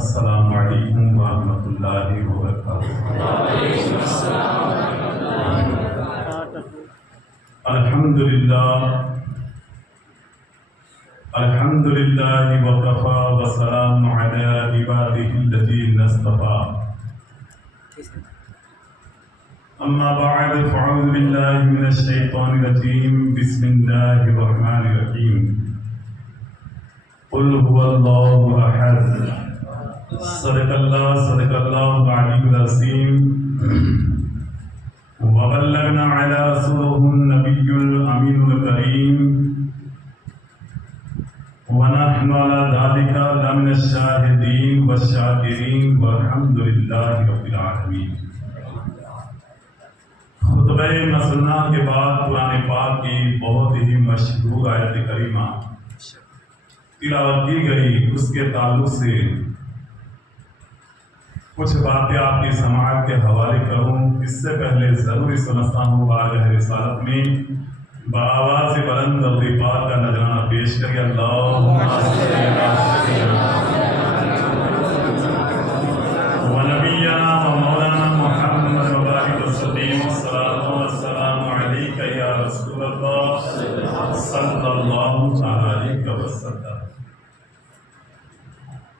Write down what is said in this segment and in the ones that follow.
السلام علیکم ورحمۃ اللہ وبرکاتہ۔ الحمد للہ وکفی وسلام علی عبادہ الذین اصطفیٰ، اما بعد فاعوذ باللہ من الشیطان الرجیم، بسم اللہ الرحمن الرحیم۔ قل هو اللہ احد، صدق اللہ العلی العظیم، وبلغنا علی رسولہ النبی الامین الکریم، ونحن على ذلك لمن الشاهدين والشاکرین والحمد للہ رب العالمین۔ خطبہ مسنہ کے بعد قرآن پاک کی بہت ہی مشہور آیت کریمہ تلاوت کی گئی، اس کے تعلق سے کچھ باتیں آپ کی سماعت کے حوالے کروں۔ اس سے پہلے ضروری سمجھتا ہوں بارگاہ رسالت میں بآواز بلند درود پاک کا نذرانہ پیش کریے۔ اللہم صل علی ونبینا ومولانا محمد وبارک وسلم، الصلاۃ والسلام علیک یا رسول اللہ صلی اللہ علیہ وسلم۔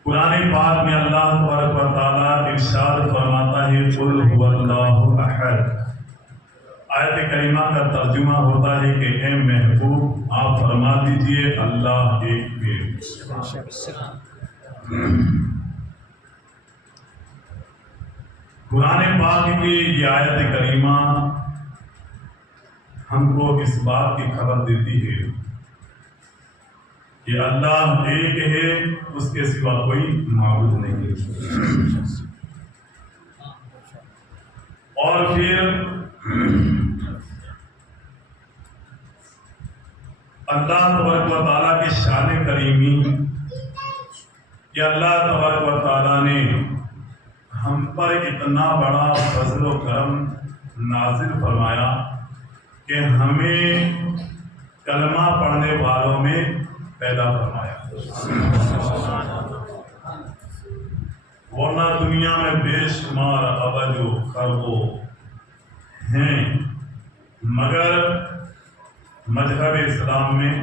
قرآن پاک میں اللہ تبارک و تعالیٰ ارشاد فرماتا ہے قل هو اللہ احد۔ آیت کریمہ کا ترجمہ ہوتا ہے کہ اے محبوب آپ فرما دیجئے اللہ ایک ہے۔ قرآن پاک کی یہ آیت کریمہ ہم کو اس بات کی خبر دیتی ہے کہ اللہ ایک ہے، اس کے سوا کوئی معبود نہیں۔ اور پھر اللہ تبارک و تعالیٰ کی شان کریمی کہ اللہ تبارک و تعالیٰ نے ہم پر اتنا بڑا فضل و کرم نازل فرمایا کہ ہمیں کلمہ پڑھنے والوں میں پیدا فرمایا، ورنہ دنیا میں بے شمار ابج و خربوں ہیں، مگر مذہب اسلام میں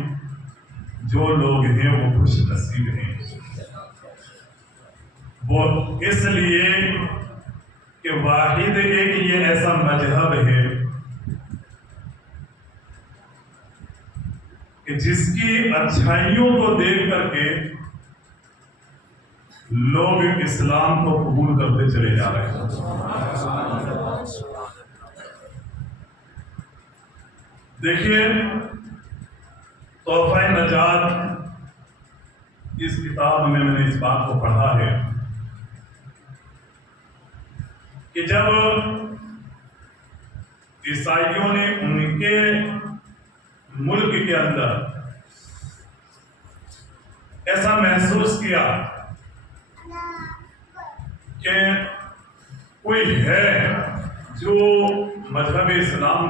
جو لوگ ہیں وہ خوش نصیب ہیں۔ وہ اس لیے کہ واحد ایک یہ ایسا مذہب ہے کہ جس کی اچھائیوں کو دیکھ کر کے لوگ اسلام کو قبول کرتے چلے جا رہے ہیں۔ دیکھیے تحفہ نجات اس کتاب میں نے اس بات کو پڑھا ہے کہ جب عیسائیوں نے ان کے ملک کے اندر ایسا محسوس کیا کہ کوئی ہے جو مذہب اسلام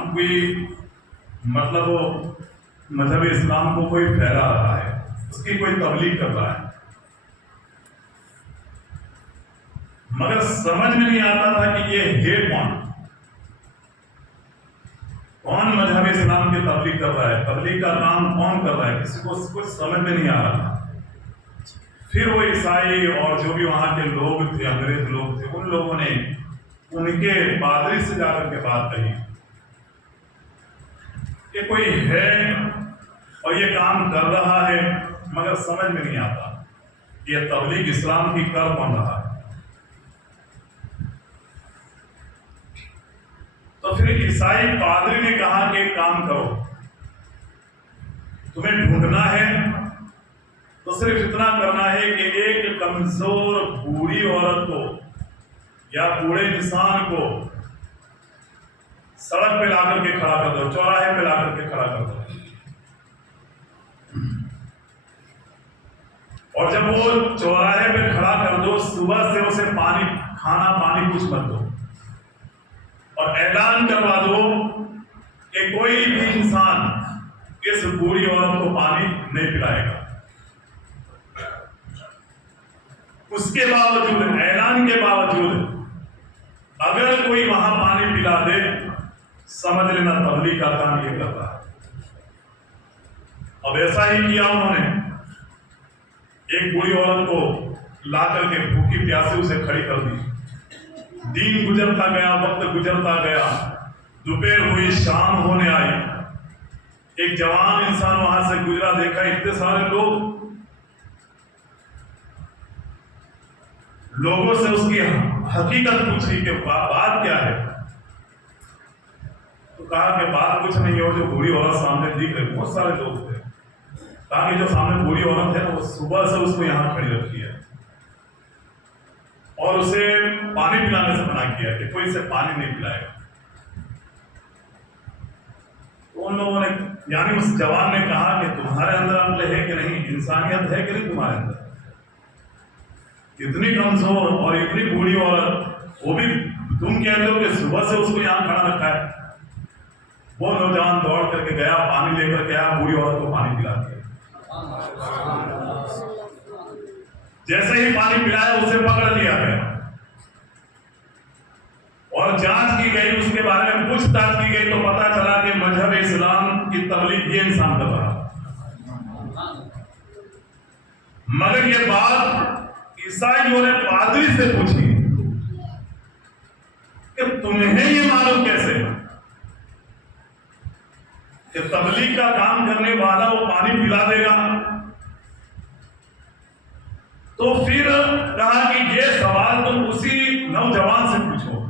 مذہب اسلام کو کوئی پھیلا رہا ہے، اس کی کوئی تبلیغ کر رہا ہے، مگر سمجھ میں نہیں آتا تھا کہ یہ ہے کون مذہب اسلام کی تبلیغ کر رہا ہے، تبلیغ کا کام کون کر رہا ہے، کسی کو کچھ سمجھ میں نہیں آ رہا تھا۔ پھر وہ عیسائی اور جو بھی وہاں کے لوگ تھے، انگریز لوگ تھے، ان لوگوں نے ان کے پادری سے جا کر کے بات کہی کہ کوئی ہے اور یہ کام کر رہا ہے، مگر سمجھ میں نہیں آتا یہ تبلیغ اسلام کی کر کون رہا ہے۔ تو پھر عیسائی پادری نے کہا کہ ایک کام کرو، تمہیں ڈھونڈنا ہے تو صرف اتنا کرنا ہے کہ ایک کمزور بوڑھی عورت کو یا بوڑھے انسان کو سڑک پہ لا کر کے کھڑا کر دو، چوراہے پہ لا کر کے کھڑا کر دو، اور جب وہ چوراہے پہ کھڑا کر دو صبح سے اسے کھانا پانی کچھ مت دو، اور اعلان کروا دو کہ کوئی بھی انسان اس بوڑھی عورت کو پانی نہیں پلائے گا۔ اس کے باوجود اعلان کے باوجود اگر کوئی وہاں پانی پلا دے سمجھ لینا تبلیغ کا کام یہ کرتا ہے۔ اب ایسا ہی کیا انہوں نے، ایک بوڑھی عورت کو لا کر کے بھوکی پیاسی اسے کھڑی کر دی۔ دن گزرتا گیا، وقت گزرتا گیا، دوپہر ہوئی، شام ہونے آئی، ایک جوان انسان وہاں سے گزرا، دیکھا اتنے سارے لوگوں سے اس کی حقیقت پوچھی کہ بات کیا ہے، تو کہا کہ بات کچھ نہیں، اور جو بوڑھی عورت سامنے دکھ رہی، بہت سارے لوگ تھے، کہا کہ جو سامنے بوڑھی عورت ہے وہ صبح سے اس کو یہاں کھڑی رکھی ہے اور اسے پانی پلانے سے منع کیا کہ کوئی اسے پانی نہیں پلائے گا۔ تو ان لوگوں نے، یعنی اس جوان نے کہا کہ تمہارے اندر عقل ہے کہ نہیں، انسانیت ہے کہ نہیں تمہارے اندر؟ اتنی کمزور اور اتنی بوڑھی عورت، وہ بھی تم کہتے ہو کہ صبح سے اس کو یہاں کھڑا رکھا ہے۔ وہ نوجوان دوڑ کر کے گیا، پانی لے کر گیا، بوڑھی عورت کو پانی پلا دیا۔ جیسے ہی پانی پلایا اسے پکڑ لیا گیا اور جانچ کی گئی، اس کے بارے میں پوچھ تاچھ کی گئی تو پتا چلا کہ مذہب اسلام کی تبلیغ یہ انسان کر رہا۔ مگر یہ بات عیسائیوں نے پادری سے پوچھی کہ تمہیں یہ معلوم کیسے کہ تبلیغ کا کام کرنے والا وہ پانی پلا دے گا؟ تو پھر کہا کہ یہ سوال تم اسی نوجوان سے پوچھو۔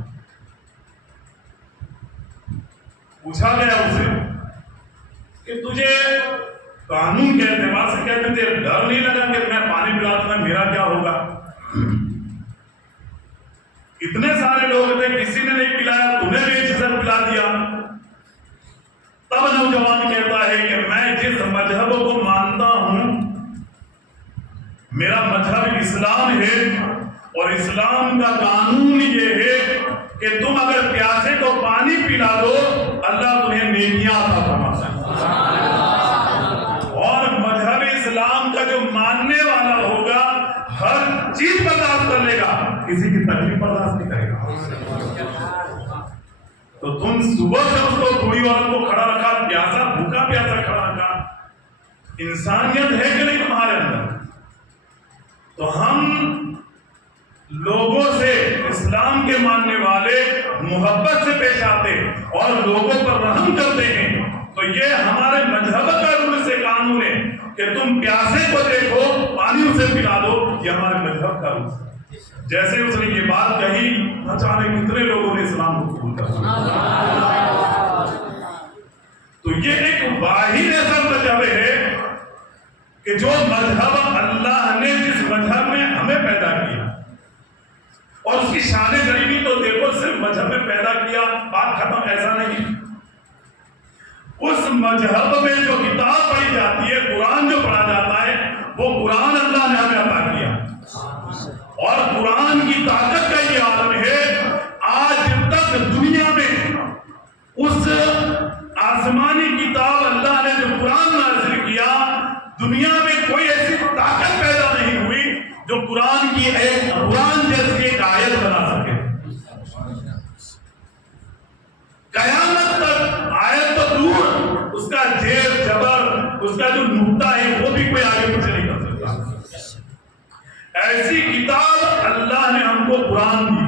پوچھا گیا اسے کہ تجھے قانون کے اعتبار سے کیا تجھے ڈر نہیں لگا کہ میں پانی پلا دوں گا میرا کیا ہوگا؟ اتنے سارے لوگ تھے، کسی نے نہیں پلایا، تمہیں بھی جسر پلا دیا۔ تب نوجوان کہتا ہے کہ میں جس مذہب کو مانتا ہوں، میرا مذہب اسلام ہے، اور اسلام کا قانون یہ ہے کہ تم اگر پیاسے کو پانی پلا دو اللہ تمہیں نیکیاں عطا فرماتا ہے، اور مذہب اسلام کا جو ماننے والا ہوگا ہر چیز برداشت کر لے گا، کسی کی تکلیف برداشت نہیں کرے گا۔ تو تم صبح سے اس کو بوڑھی عورت کو کھڑا رکھا، پیاسا بھوکا پیاسا کھڑا رکھا، انسانیت ہے کہ نہیں تمہارے اندر؟ تو ہم لوگوں سے، اسلام کے ماننے والے محبت سے پیش آتے اور لوگوں پر رحم کرتے ہیں، تو یہ ہمارے مذہب کا رول سے قانون ہے کہ تم پیاسے کو دیکھو پانی اسے پلا دو، یہ ہمارے مذہب کا رول ہے۔ جیسے اس نے یہ بات کہی، اچانک کتنے لوگوں نے اسلام کو قبول کر لیا۔ تو یہ ایک واحد ایسا مذہب ہے کہ جو مذہب اللہ نے جس مذہب میں ہمیں پیدا کیا، اور اس کی شان غریبی تو دیکھو، صرف مذہب میں پیدا کیا بات ختم، ایسا نہیں۔ اس مذہب میں جو کتاب پڑھی جاتی ہے، قرآن جو پڑھا جاتا ہے، وہ قرآن اللہ نے ہمیں عطا کیا، اور قرآن کی طاقت کا یہ عالم ہے۔ آج تک دنیا میں اس آسمانی کتاب اللہ نے جو قرآن نازل کیا، دنیا میں کوئی ایسی طاقت پیدا نہیں ہوئی جو قرآن کی قرآن جیسی ایک آیت بنا سکے۔ قیامت تک آیت تو دور، اس کا زیر جبر، اس کا جو نقطہ ہے وہ بھی کوئی آگے پیچھے نہیں کر سکتا۔ ایسی کتاب اللہ نے ہم کو قرآن دی،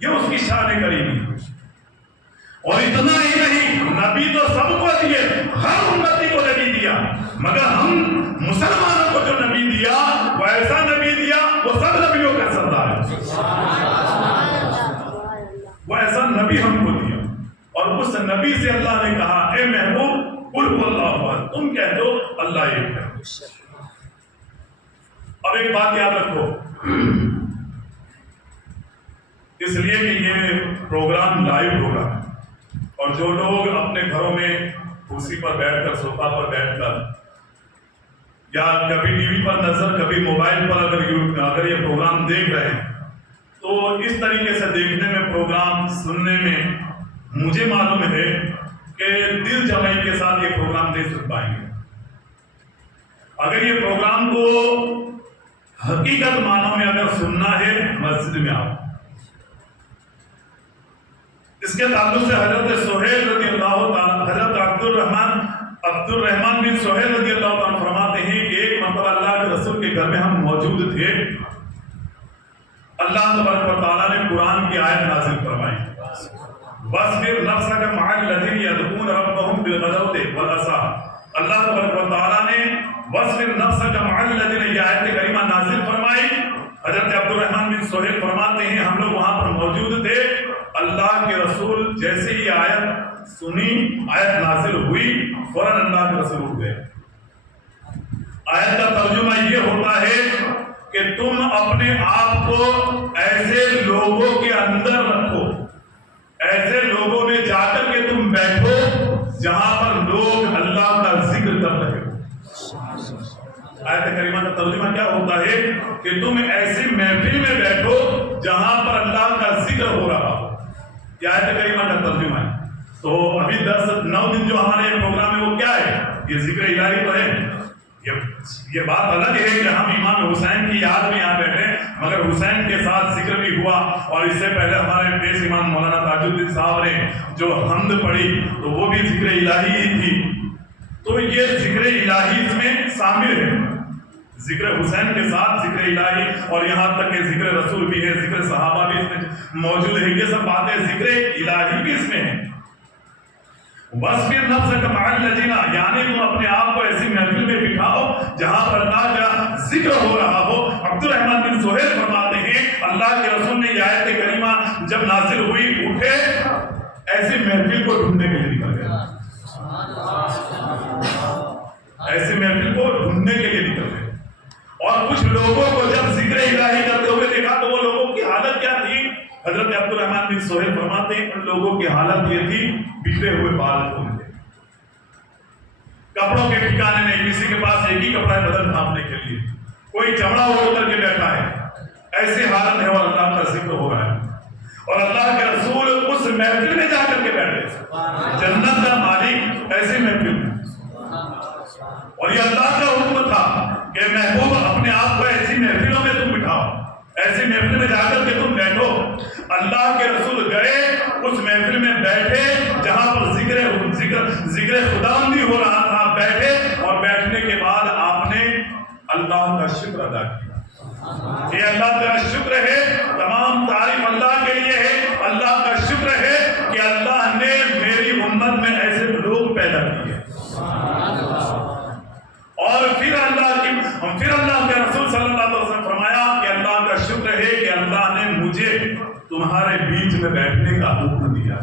یہ اس کی شان کریمی۔ اور اتنا ہی نہیں، نبی تو سب کو دیے، ہر امتی کو نبی دیا، مگر ہم مسلمانوں کو جو نبی دیا وہ ایسا نبی دیا، وہ سب نبیوں کا سردار ہے، وہ ایسا نبی ہم کو دیا۔ اور اس نبی سے اللہ نے کہا، اے محبوب قل هو اللہ احد، تم کہہ دو اللہ ایک ہے۔ اب ایک بات یاد رکھو، اس لیے کہ یہ پروگرام لائیو ہوگا، اور جو لوگ اپنے گھروں میں کرسی پر بیٹھ کر، صوفہ پر بیٹھ کر، یا کبھی ٹی وی پر نظر، کبھی موبائل پر اگر یہ پروگرام دیکھ رہے ہیں، تو اس طریقے سے دیکھنے میں، پروگرام سننے میں مجھے معلوم ہے کہ دل جمعی کے ساتھ یہ پروگرام نہیں سن پائیں گے۔ اگر یہ پروگرام کو حقیقت معنوں میں اگر سننا ہے مسجد میں آؤ. اس کے تعلق سے حضرت سہیل رضی اللہ تعالیٰ حضرت عبد الرحمن بن سہیل رضی اللہ تعالیٰ فرماتے ہیں کہ ایک مرتبہ اللہ کے رسول کے گھر میں ہم موجود تھے. اللہ تبارک و تعالیٰ نے قرآن کی آیت نازل فرمائی وَاصْبِرْ نَفْسَكَ مَعَ الَّذِينَ يَدْعُونَ رَبَّهُمْ بِالْغَدَوْتِ وَالْعَشِيِّ. اللہ تبارک و تعالیٰ نے وَاصْبِرْ نَفْسَكَ مَعَ الَّذِينَ یہ آیت کریمہ نازل فرمائی. حضرت عبد الرحمن بن سہیل فرماتے ہیں ہم لوگ وہاں پر موجود تھے. اللہ کے رسول جیسے ہی آیت سنی آیت نازل ہوئی فوراً اللہ کے رسول اٹھ گئے. آیت کا ترجمہ یہ ہوتا ہے کہ تم اپنے آپ کو ایسے لوگوں کے اندر رکھو, ایسے لوگوں میں جا کر کے تم بیٹھو جہاں پر لوگ اللہ کا ذکر کر رہے ہو. آیت کریمہ کا ترجمہ کیا ہوتا ہے کہ تم ایسی محفل میں بیٹھو جہاں پر اللہ کا ذکر ہو رہا ہو. یہ آیت کریمہ کا ترجمہ ہے. تو ابھی 9 دن جو ہمارے پروگرام ہے وہ کیا ہے؟ یہ ذکر الہی تو ہے. یہ بات الگ ہے کہ ہم امام حسین کی یاد میں یہاں بیٹھے مگر حسین کے ساتھ ذکر بھی ہوا. اور اس سے پہلے ہمارے پیش امام مولانا تاج الدین صاحب نے جو حمد پڑھی تو وہ بھی ذکر الہی ہی تھی. تو یہ ذکر الہی اس میں شامل ہے. ذکر حسین کے ساتھ ذکر الہی اور یہاں تک کہ ذکر رسول بھی ہے, ذکر صحابہ بھی اس میں موجود ہے. یہ سب باتیں ذکر الہی بھی اس میں ہیں. وَاصْبِرْ نَفْسَكَ مَعَ الَّذِينَ یعنی تم اپنے آپ کو ایسی محفل میں بٹھاؤ جہاں پر اللہ کا ذکر ہو رہا ہو. عبد الرحمن بن سہیل فرماتے ہیں اللہ کے رسول نے یہ آیت کریمہ جب نازل ہوئی اٹھے ایسی محفل کو ڈھونڈنے کے لیے نکل گئے. ایسی محفل کو ڈھونڈنے کے لیے نکل گئے. اور کچھ لوگوں کو جب ذکر الہی کرتے ہوئے دیکھا تو وہ لوگوں کی حالت کیا تھی؟ حضرت عبد الرحمن بن سہیل فرماتے ہیں ان لوگوں کی حالت یہ تھی بکھرے ہوئے بال ہونے تھے, کپڑوں کے ٹھکانے نہیں, کسی کے پاس ایک ہی کپڑا ہے بدن ڈھانپنے کے لیے, کوئی چمڑا اوڑھ کر کے بیٹھا ہے. ایسی حالت ہے اور اللہ کا ذکر ہو رہا ہے. اور اللہ کے رسول اس محفل میں جا کر کے بیٹھے, جنت کا مالک ایسی محفل میں. اور یہ اللہ کا حکم تھا کہ محبوب اپنے آپ کو ایسی محفلوں میں تم بٹھاؤ, ایسی محفل میں جا کر کے تم بیٹھو. اللہ کے رسول گئے اس محفل میں بیٹھے جہاں پر ذکر خداوندی ہو رہا تھا. بیٹھے اور بیٹھنے کے بعد آپ نے اللہ کا شکر ادا کیا. یہ اللہ کا شکر ہے, تمام تعریف اللہ کے لیے ہے. اللہ کا شکر ہے کہ اللہ نے میری امت میں ایسے لوگ پیدا کیے. اور پھر اللہ کے رسول صلی اللہ علیہ وسلم فرمایا کہ اللہ کا شکر ہے کہ اللہ نے مجھے تمہارے بیچ میں بیٹھنے کا حکم دیا.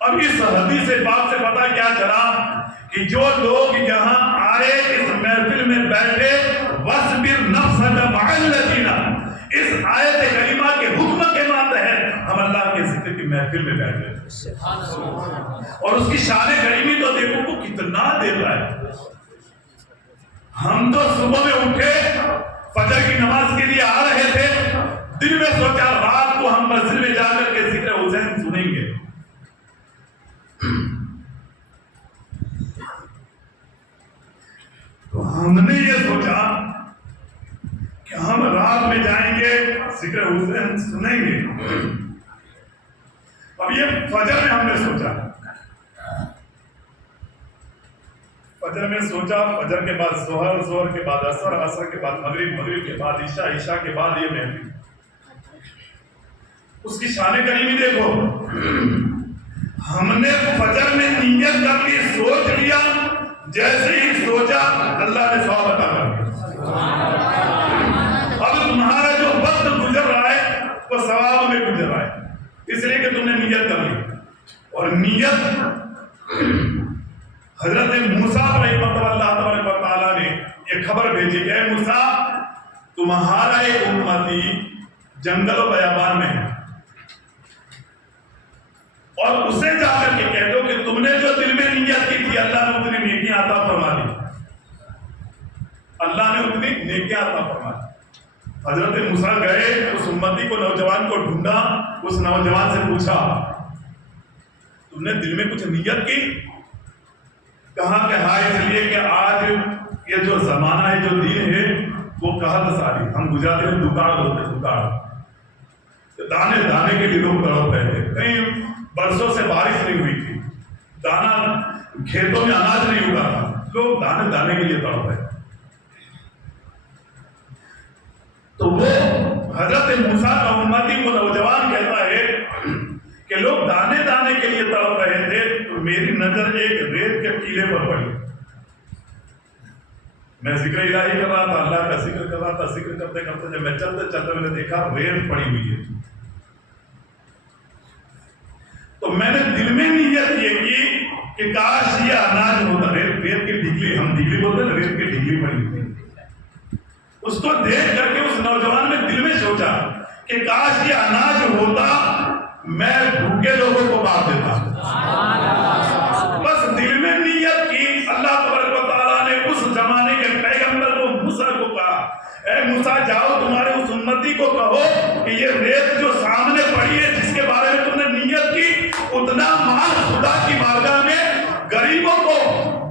اب اس حدیث پاک سے پتہ کیا چلا کہ جو لوگ یہاں آئے اس محفل میں بیٹھے وَاصْبِرْ نَفْسَكَ مَعَ الَّذِينَ اس آیت کریمہ کے حکم کے ماتحت ہم اللہ کے ذکر کی محفل میں بیٹھے. اور اس کی شان کریمی تو دیکھو کو کتنا دے رہا ہے. ہم تو صبح میں اٹھے فجر کی نماز کے لیے آ رہے تھے, دن میں سوچا رات کو ہم مسجد میں جا کر کے ذکر حسین سنیں گے. تو ہم نے یہ سوچا کہ ہم رات میں جائیں گے ذکر حسین سنیں گے. اب یہ فجر میں ہم نے سوچا, فجر میں سوچا, فجر کے بعد ظہر, ظہر کے بعد عصر, عصر کے بعد مغرب, مغرب کے بعد عشاء, عشاء کے بعد یہ محفل. اس کی شان کریمی دیکھو. ہم نے فجر میں نیت کر لی, سوچ لیا, جیسے ہی سوچا اللہ نے ثواب عطا کر دیا. اب تمہارا جو وقت گزر رہا ہے وہ ثواب میں گزر رہا ہے اس لیے کہ تم نے نیت کر لی. اور نیت حضرت موسیٰ پر ایک مرتبہ اللہ تبارک و تعالیٰ نے یہ خبر بھیجی کہ اے موسیٰ تمہارا ایک امتی جنگل و بیابان میں ہے اور اسے جا کر کے کہہ دو کہ تم نے جو دل میں نیت کی تھی اللہ نے اتنی نیکیاں عطا فرما دی. اللہ نے اتنی نیکیاں عطا فرما دی. حضرت موسیٰ گئے اس امتی کو, نوجوان کو ڈھونڈا, اس نوجوان سے پوچھا تم نے دل میں کچھ نیت کی؟ کہا کہ ہاں اس لیے کہ آج یہ جو زمانہ ہے, جو دین ہے, وہ کہت ساری، ہم گجراتی میں دکاڑ بولتے ہیں، دکاڑ، دانے دانے کے لیے لوگ تڑپ رہے تھے، کہیں برسوں سے بارش نہیں ہوئی تھی، دانا کھیتوں میں اناج نہیں اگا تھا، لوگ دانے دانے کے لیے تڑپ رہے تھے۔ تو وہ حضرت موسیٰ کا امتی کو نوجوان کہتا ہے کہ لوگ دانے دانے کے لیے تڑپ رہے تھے، تو میری نظر ایک ریت کے ٹیلے پر پڑی، میں ذکر الہی کر رہا تھا، اللہ کا ذکر کر رہا تھا، ذکر کرتے کرتے جب میں چلتے چلتے میں نے دیکھا ریت پڑی ہوئی ہے، تو میں نے دل میں نیت یہ کی کہ کاش یہ اناج ہوتا، ریت کی ڈگلی، ہم ڈگلی بولتے ہیں، ریت کی ڈگلی پڑی ہوئی، اس کو دیکھ کر کے اس نوجوان نے دل میں سوچا کہ کاش یہ اناج ہوتا، میں بھوکے لوگوں کو بانٹ دیتا۔ بس دل میں نیت کی، اللہ تبارک و تعالیٰ نے اس زمانے کے پیغمبر کو موسیٰ کو کہا، اے موسیٰ جاؤ تمہارے اس امتی کو کہو کہ یہ ریت جو سامنے پڑی ہے جس کے بارے میں تم نے نیت کی، اتنا مال خدا کی بارگاہ میں غریبوں کو،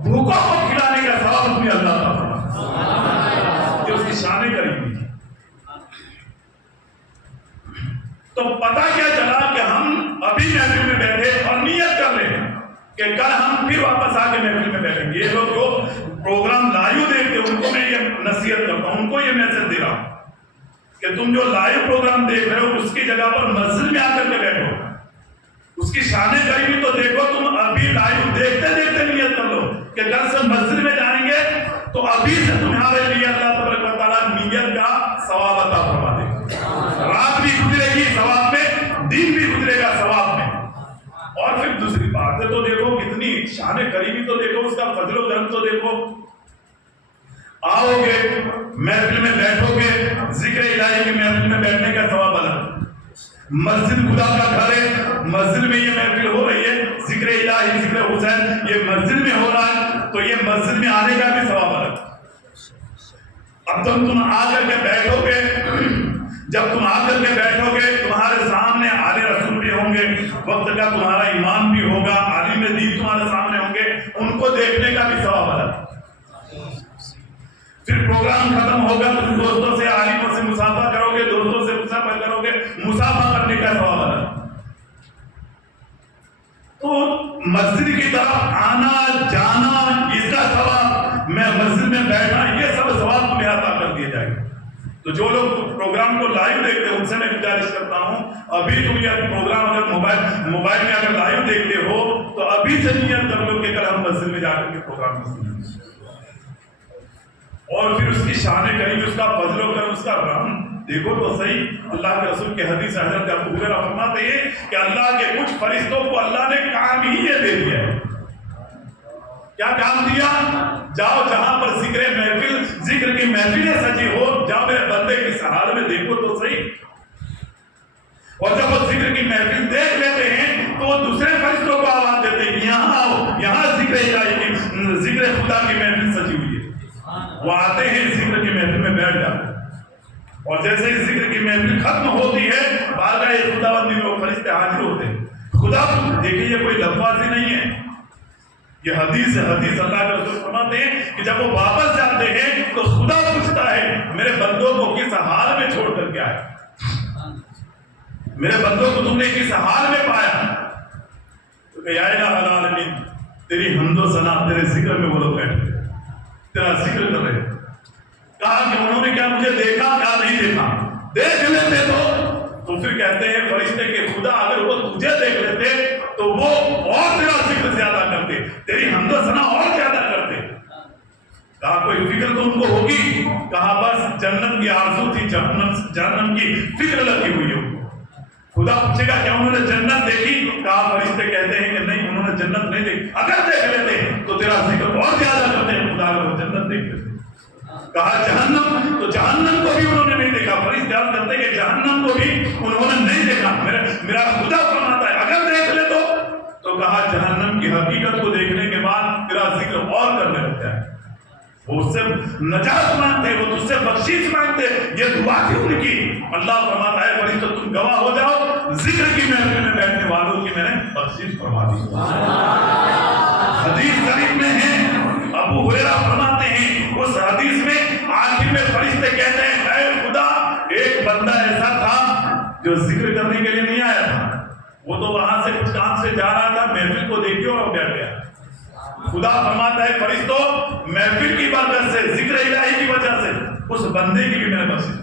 بھوکوں کو کھلانے کا ثواب تمہیں اللہ تعالیٰ کہ اس کی شانیں قریبی۔ تو پتہ کیا چلا کہ ہم ابھی محفل میں بیٹھے اور نیت کر لیں کہ کل ہم پھر واپس آ کے محفل میں بیٹھیں گے۔ یہ لوگ جو پروگرام لائیو دیکھتے ہیں ان کو میں یہ نصیحت کرتا ہوں، ان کو یہ میسج دے رہا ہوں کہ تم جو لائیو پروگرام دیکھ رہے ہو اس کی جگہ پر مسجد میں آ کر کے بیٹھو، اس کی شانیں قریبی تو دیکھو۔ تم ابھی لائیو دیکھتے دیکھتے نیت کر لو کہ کل سے مسجد میں جائیں گے تو ابھی سے تمہارے لیے اللہ تبارک و تعالیٰ نیت کا ثواب عطا فرما دے گا، رات بھی گزرے گی ثواب میں، دن بھی گزرے گا ثواب میں۔ اور پھر دوسری باتیں تو دیکھو کتنی شان قریبی، تو دیکھو اس کا فضل و کرم تو دیکھو۔ آؤ گے محفل میں بیٹھو گے، ذکر الہی کی محفل میں بیٹھنے کا ثواب الگ، مسجد خدا کا گھر ہے، مسجد میں یہ محفل ہو رہی ہے، ذکر الہی ذکر حسین یہ مسجد میں ہو رہا ہے، تو یہ مسجد میں آنے کا بھی ثواب الگ۔ اب تم آ کر کے بیٹھو گے، جب تم آ کر کے بیٹھو گے تمہارے سامنے آل رسول بھی ہوں گے، وقت کا تمہارا امام بھی ہوگا، عالم دین تمہارے سامنے ہوں گے، ان کو دیکھنے کا بھی ثواب الگ۔ پھر پروگرام ختم ہوگا تم دوستوں سے، عالموں سے مصافحہ کرو گے، دوستوں سے مصافحہ کرو گے، مصافحہ کرنے کا ثواب الگ۔ تو مسجد کی طرف آنا جانا، اس کا ثواب، میں مسجد میں بیٹھنا، یہ سب ثواب تمہیں عطا کر دیے جائے گا۔ تو جو لوگ پروگرام کو لائیو دیکھتے ہیں ان سے میں گزارش کرتا ہوں، ابھی تم یہ پروگرام اگر موبائل میں اگر لائیو دیکھتے ہو تو ابھی سے نیت کر لو کہ کل ہم مسجد میں جا کر کے پروگرام سنیں، اور پھر اس کی شان قریب، اس کا فضل و کرم، اس کا رحم دیکھو تو صحیح۔ اللہ کے رسول کی حدیث حضرت ابو ہریرہ فرماتے ہیں کہ اللہ کے کچھ فرشتوں کو اللہ نے کام ہی یہ دے دیا ہے۔ کیا کام دیا؟ جاؤ جہاں پر ذکر کی محفلیں سجی ہو، جاؤ میرے بندے کی حال میں دیکھو تو صحیح۔ اور جب وہ ذکر کی محفل دیکھ لیتے ہیں تو وہ دوسرے فرشتوں کو آواز دیتے ہیں، یہاں آؤ، یہاں ذکر الہی کی، ذکر خدا کی محفل سجی ہوئی ہے۔ وہ آتے ہیں، ذکر کی محفل میں بیٹھ جاتے ہیں، اور جیسے ہی ذکر کی محفل ختم ہوتی ہے بارگاہ خداوندی میں فرشتے حاضر ہوتے ہیں۔ خدا دیکھیے یہ کوئی لفظی نہیں ہے، یہ حدیث ہے، حدیث اللہ کے رسول فرماتے ہیں کہ جب وہ واپس جاتے ہیں تو خدا پوچھتا ہے میرے بندوں کو کس حال میں چھوڑ کر کے آیا، میرے بندوں کو تم نے کس حال میں پایا؟ تو کہ یا الہ العالمین تیری حمد و ثنا، تیرے ذکر میں وہ لوگ بیٹھے تیرا ذکر کر رہے۔ کہا کہ انہوں نے کیا مجھے دیکھا؟ کیا نہیں دیکھا؟ دیکھ لیتے تو پھر کہتے ہیں فرشتے کہ خدا اگر وہ تجھے دیکھ لیتے تو وہ اور تیرا ذکر زیادہ کرتے، تیری حمد و ثنا اور زیادہ کرتے۔ کہا کوئی فکر تو ان کو ہوگی؟ کہا بس جنت کی آرزو تھی، جہنم کی فکر لگی ہوئی ہو۔ خدا پوچھے گا کیا انہوں نے جنت دیکھی؟ کہا فرشتے کہتے ہیں کہ نہیں انہوں نے جنت نہیں دیکھی، اگر دیکھ لیتے تو تیرا ذکر اور زیادہ کرتے، خدا اگر وہ جنت دیکھ لیتے۔ کہا جہنم، تو جہنم کو بھی انہوں نے نہیں دیکھا، فرشتے عرض کرتے ہیں کہ جہنم کو بھی انہوں نے نہیں دیکھا، میرا خدا فرماتا ہے اگر دیکھ لے تو کہا جہنم کی حقیقت کو دیکھنے کے بعد تیرا ذکر اور کرنے لگتا ہے، وہ اس سے نجات مانگتے، وہ تجھ سے بخشش مانگتے، یہ دعا تھی ان کی۔ اللہ فرماتا ہے فرشتوں تم گواہ ہو جاؤ، ذکر کی محفل میں بیٹھنے والوں کی میں نے بخشش فرما دی۔ حدیث شریف میں ہے، ابو ہریرہ فرماتے ہیں اس حدیث میں آخر میں فرشتے سے کہتے ہیں اے خدا ایک بندہ ایسا تھا جو ذکر کرنے کے لیے نہیں آیا تھا، وہ تو وہاں سے کچھ کام سے جا رہا تھا، محفل کو دیکھیے اور بیٹھ گیا۔ خدا فرماتا ہے فرشتوں محفل کی برکت سے، ذکر الہی کی وجہ سے اس بندے کی بھی میں نے بخشش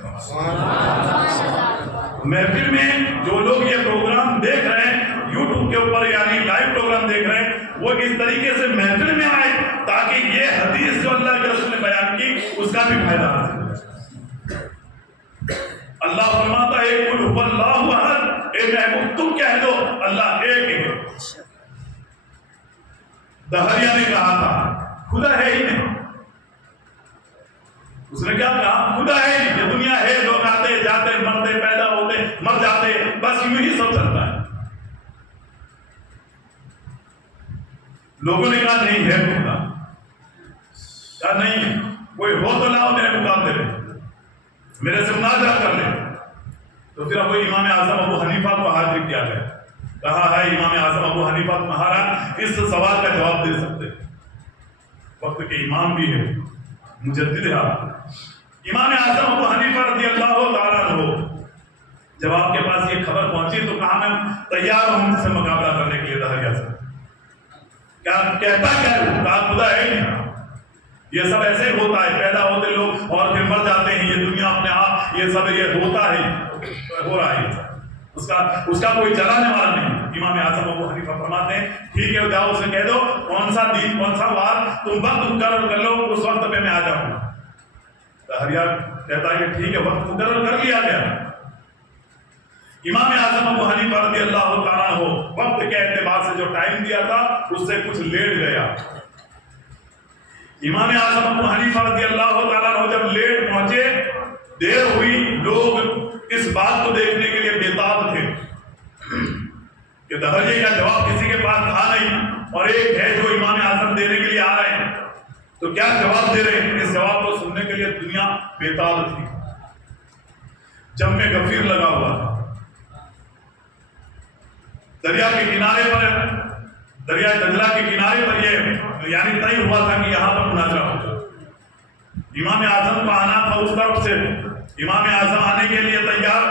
محفل میں جو لوگ یہ پروگرام دیکھ رہے ہیں یوٹیوب کے اوپر، یعنی لائیو پروگرام دیکھ رہے ہیں، وہ اس طریقے سے محفل میں آئے تاکہ یہ حدیث جو اللہ کے رسول نے بیان کی اس کا بھی فائدہ حاصل ہو۔ اللہ فرماتا ہے قل هو اللہ احد، اے محبوب تم کہہ دو اللہ ایک ہے۔ دہریا نے کہا تھا خدا ہے ہی نہیں، اس نے کیا کہا خدا ہے ہی، یہ دنیا ہے، لوگ آتے جاتے مرتے پیدا ہوتے مر جاتے، بس یوں ہی سب چلتا ہے۔ لوگوں نے کہا نہیں ہے خدا، کہا نہیں ہے، کوئی ہو تو لاؤ میرے مقابلے میں، میرے سے مناظرہ کر لے۔ تو پھر اب امام اعظم ابو حنیفہ کو حاضر کیا گیا، کہا ہے امام اعظم ابو حنیفہ تمہارا اس سوال کا جواب دے سکتے، وقت کے امام بھی ہے، مجدد ہے۔ امام اعظم ابو حنیفہ رضی اللہ تعالیٰ عنہ جب آپ کے پاس یہ خبر پہنچی تو کہا میں تیار ہوں ان سے مقابلہ کرنے کے لیے دہریا سے۔ کیا کہتا کیا ہے؟ کہا خدا ہے نہیں، یہ سب ایسے ہوتا ہے، پیدا ہوتے لوگ اور پھر مر جاتے ہیں، یہ دنیا اپنے آپ یہ سب یہ ہوتا ہے، ہو رہا ہے، اس کا کوئی چلانے والا نہیں۔ امام اعظم ابو حنیفہ فرماتے ہیں ٹھیک ہے جاؤ اسے کہہ دو کون سا دین کون سا وار تم وقت مقرر کر لو، اس وقت پہ میں آ جاؤں گا۔ دہریا کہتا ہے کہ ٹھیک ہے وقت مقرر کر لیا گیا۔ امام اعظم ابو حنیفہ رضی اللہ تعالیٰ عنہ وقت کے اعتبار سے جو ٹائم دیا تھا اس سے کچھ لیٹ گیا۔ امام اعظم ابو حنیفہ رضی اللہ تعالیٰ عنہ جب لیٹ پہنچے، دیر ہوئی، لوگ اس بات کو دیکھنے کے لیے بےتاب تھے کہ دہریے کا جواب کسی کے پاس تھا نہیں، اور ایک ہے جو امام اعظم دینے کے لیے آ رہے ہیں، تو کیا جواب دے رہے ہیں؟ اس جواب کو سننے کے لیے دنیا بےتاب تھی۔ جب میں غفیر لگا ہوا تھا دریا کے کنارے پر، دریا دجلہ کے کنارے پر، یہ یعنی طے ہوا تھا کہ یہاں پر مناظرہ ہوگا۔ امام اعظم کو آنا تھا اس طرف سے، امام اعظم آنے کے لیے تیار،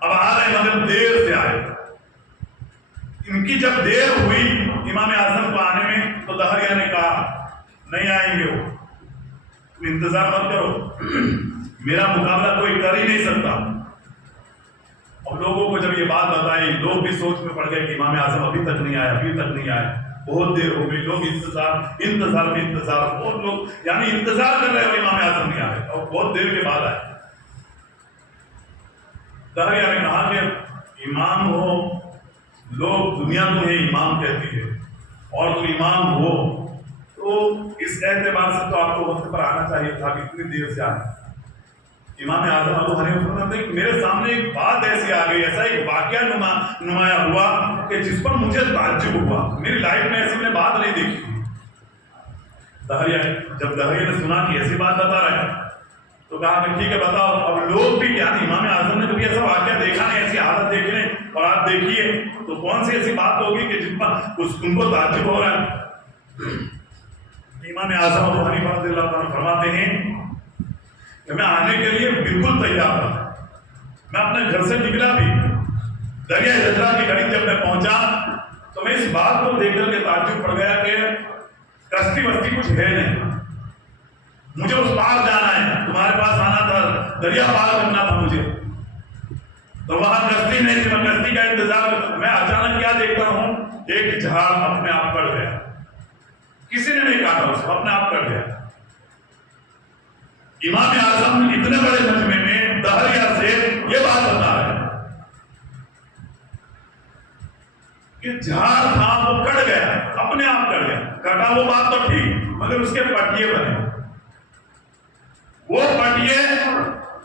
اب آ رہے مگر دیر سے آئے۔ ان کی جب دیر ہوئی امام اعظم کو آنے میں تو دہریا نے کہا نہیں آئیں گے وہ، تم انتظار مت کرو، میرا مقابلہ کوئی کر ہی نہیں سکتا۔ اور لوگوں کو جب یہ بات بتائی لوگ بھی سوچ میں پڑ گئے کہ امام اعظم ابھی تک نہیں آئے، ابھی تک نہیں آئے، بہت دیر ہو گئی، لوگ انتظار بہت لوگ یعنی انتظار کر رہے ہیں امام اعظم نہیں آئے، اور بہت دیر کے بعد آئے۔ دہریا نے کہا کہ امام ہو، لوگ دنیا تمہیں امام کہتی ہے، اور تم امام ہو تو اس اعتبار سے تو آپ کو وقت پر آنا چاہیے تھا کہ اتنی دیر سے آئے۔ امام اعظم ابو حنیفہ فرماتے ہیں میرے سامنے ایک بات ایسی آ گئی، ایسا ایک واقعہ نمایاں ہوا کہ جس پر مجھے تعجب ہوا، میری لائف میں ایسی میں بات نہیں دیکھی۔ جب دہریا نے سنا کہ ایسی بات بتا رہا ہے تو کہا کہ ٹھیک ہے بتاؤ۔ اب لوگ بھی کیا، امام اعظم نے کبھی ایسا واقعہ دیکھا نہیں، ایسی حالت دیکھ لیں اور آپ دیکھیے تو کون سی ایسی بات ہوگی کہ جس پر ان کو تعجب ہو رہا ہے۔ امام اعظم ابو حنیفہ رضی اللہ عنہ فرماتے ہیں کہ میں آنے کے لیے بالکل تیار تھا، میں اپنے گھر سے نکلا بھی، دریا دجلہ کی گھڑی جب میں پہنچا تو میں اس بات کو دیکھ کر کے تعجب پڑ گیا کہ کشتی وستی کچھ ہے نہیں، مجھے اس پار جانا ہے، تمہارے پاس آنا تھا، دریا پار کرنا تھا مجھے، تو وہاں کشتی نہیں تھی، میں کشتی کا انتظار، میں اچانک کیا دیکھتا ہوں ایک جھاڑ اپنے آپ کٹ گیا، کسی نے نہیں کاٹا اس کو، اپنے آپ کٹ گیا۔ امام اعظم اتنے بڑے مجمع میں دہریا سے یہ بات بتا رہے ہیں کہ جھاڑ تھا وہ کٹ گیا، اپنے آپ کٹ گیا، کٹا وہ بات تو ٹھیک مگر اس کے پٹیے بنے، وہ پٹیے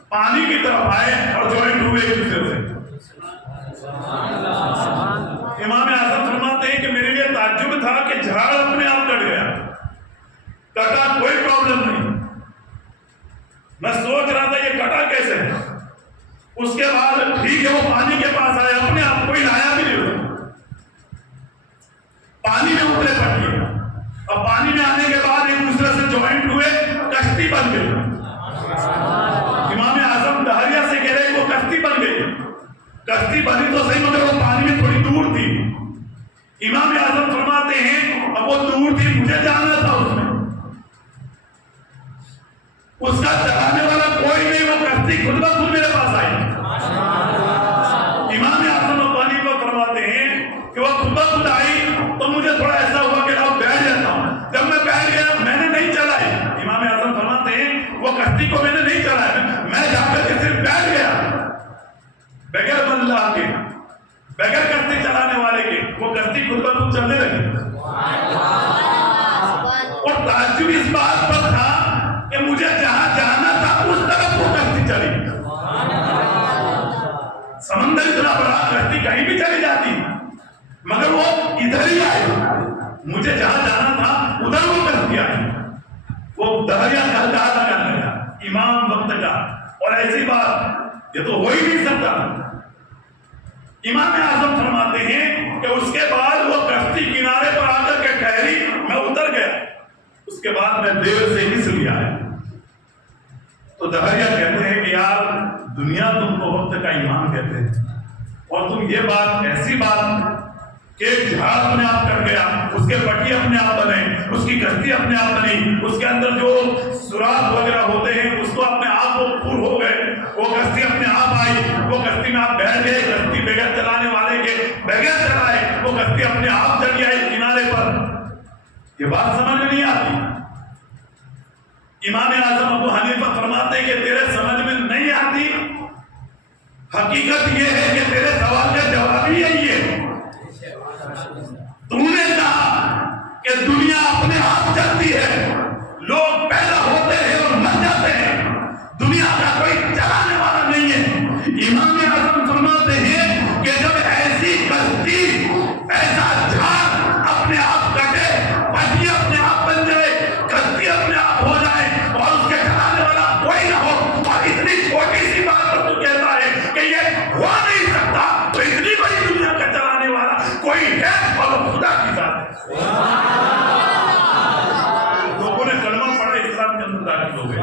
پانی کی طرف آئے اور جوائنٹ ہوئے ایک دوسرے سے۔ امام اعظم فرماتے ہیں کہ میرے لیے تعجب تھا کہ جھاڑ اپنے آپ کٹ گیا، کٹا کوئی پرابلم نہیں، میں سوچ رہا تھا یہ کٹا کیسے ہے۔ اس کے بعد ٹھیک ہے وہ پانی کے پاس آیا، اپنے آپ کوئی لایا بھی نہیں ہوا، پانی میں اترے پٹیے، اب پانی میں آنے کے بعد ایک دوسرے سے جوائنٹ ہوئے، کشتی بن گئی۔ کشتی بنی تو صحیح مگر وہ پانی میں تھوڑی دور تھی. امام اعظم فرماتے ہیں اب وہ دور تھی, مجھے جانا تھا اس میں, اس کا چلانے والا کوئی نہیں, وہ کشتی خود بخود میرے پاس آئی. امام اعظم ربانی کو فرماتے ہیں کہ وہ خود بخود آئی تو مجھے تھوڑا ایسا ہوا کہ اب بیٹھ جاتا ہوں. جب میں بیٹھ گیا میں نے نہیں چلائی. امام اعظم فرماتے ہیں وہ کشتی کو میں نے نہیں چلایا, میں جا کر کے صرف بیٹھ گیا بغیر اللہ کے, بغیر کشتی چلانے والے کے. وہ کشتی خود بخود چلنے لگی. اور تعجب اس بات پر تھا کہ مجھے جہاں جانا تھا اس طرف وہ کشتی چلی. سمندر اتنا بڑا, کشتی کہیں بھی چلی جاتی مگر وہ ادھر ہی آئی. مجھے جہاں جانا تھا ادھر وہ کشتی آئی. وہ دریا گھر کرنے لگا امام وقت کا. اور ایسی بات یہ تو ہو ہی نہیں سکتا. امام اعظم فرماتے ہیں کہ اس کے بعد وہ کشتی کنارے پر آ کر کے ٹھہری, میں اتر گیا. اس کے بعد میں دیر سے ہی سو گیا ہے. تو دہریا کہتے ہیں کہ یار دنیا تم کو وقت کا ایمان کہتے ہیں اور تم یہ بات ایسی بات کہ جہاز اپنے آپ کٹ گیا, اس کے پٹی اپنے آپ بنے, اس کی کشتی اپنے آپ بنی, اس کے اندر جو سوراخ وغیرہ ہوتے ہیں اس کو اپنے آپ وہ پور ہو گئے, وہ کشتی اپنے آپ آئی, وہ کشتی میں آپ بیٹھ گئے, کشتی بغیر چلانے والے کے بغیر چلائے وہ کشتی اپنے آپ چلی آئی کنارے پر. یہ بات سمجھ میں نہیں آتی. امام اعظم ابو حنیفہ فرماتے ہیں کہ تیرے سمجھ میں نہیں آتی. حقیقت یہ ہے کہ تیرے سوال کا جواب ہی یہی ہے. تم نے کہا کہ دنیا اپنے آپ چلتی ہے, لوگ پیدا ہوتے ہیں اور مر جاتے ہیں, دنیا کا کوئی چلانے والا نہیں ہے. امام اعظم فرماتے ہیں کہ جب ایسی کشتی, ایسا جہاز اپنے آپ کٹے, پٹی اپنے آپ بن جائے, کشتی اپنے آپ ہو جائے اور اس کے چلانے والا کوئی نہ ہو, اور اتنی چھوٹی سی بات پر تو کہتا ہے کہ یہ ہو نہیں سکتا, تو اتنی بڑی دنیا کا چلانے والا کوئی ہے اور وہ خدا کی ذات ہے. لوگوں نے کلمہ پڑھا, اسلام کے اندر داخل ہو گئے.